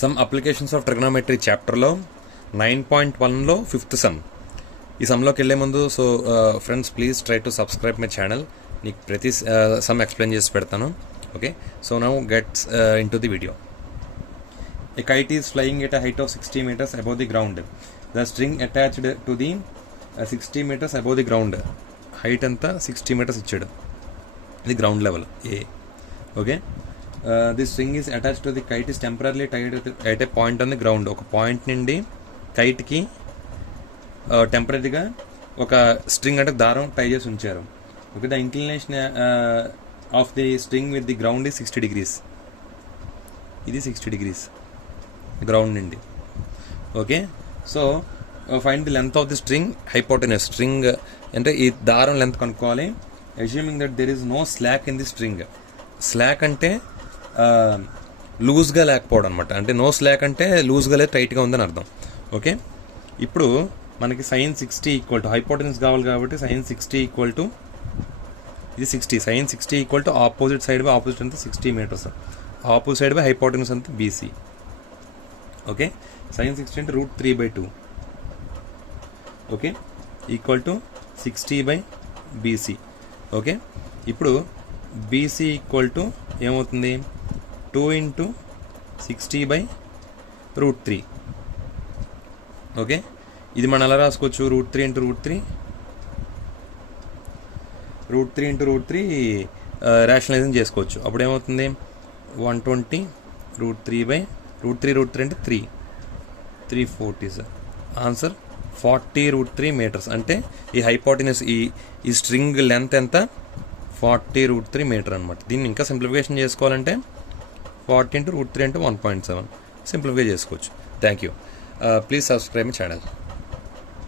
Some applications of trigonometry చాప్టర్లో 9.1లో 5th some. ఈ సమ్లోకి వెళ్ళే ముందు friends please try to subscribe my channel. నీకు ప్రతి సమ్ ఎక్స్ప్లెయిన్ చేసి పెడతాను. Okay, so now gets in to the video. A kite is flying at a height of 60 meters above the ground. The string attached to the 60 meters above the ground. Height anta 60 meters ఇచ్చాడు. ఇది ground level A. Okay, the string is attached to the kite is temporary tied at a point on the ground. ఒక point నుండి కైట్కి టెంపరీగా ఒక string అంటే దారం tie చేసి ఉంచారు. Okay, the inclination of the string with the ground is 60 degrees. ఇది 60 degrees గ్రౌండ్ నుండి. Okay, so find the length of the string hypotenuse. String అంటే ఈ దారం లెంత్ కనుక్కోవాలి. Assuming that there is no slack in the string. Slack అంటే లూజ్గా లేకపోవడం అనమాట. అంటే నో స్లాక్ అంటే లూజ్గా లేదు, టైట్గా ఉందని అర్థం. ఓకే, ఇప్పుడు మనకి sin 60 ఈక్వల్ టు హైపోటెనస్ కావాలి కాబట్టి sin 60 ఈక్వల్ టు ఇది 60. sin 60 equal to opposite side by opposite అంతా 60 meters. Opposite side by hypotenuse అంతా BC. ఓకే, sin 60 అంటే √3/2. Okay, equal to 60/BC. Okay, ఇప్పుడు BC ఈక్వల్ టు ఏమవుతుంది 2 × 60/√3. ఓకే, ఇది మనం ఎలా రాసుకోవచ్చు, √3 × √3 రేషనలైజింగ్ చేసుకోవచ్చు. అప్పుడు ఏమవుతుంది 120 √3/√3 అంటే 340 సార్. Answer 40 √3 meters. అంటే ఈ హైపోటెనస్ ఈ స్ట్రింగ్ లెంత్ ఎంత 40 √3 meter అనమాట. దీన్ని ఇంకా సింప్లిఫికేషన్ చేసుకోవాలంటే 40 × √3 అంటే 1.7 సింప్లిఫై చేసుకోవచ్చు. Thank you. Please subscribe my channel.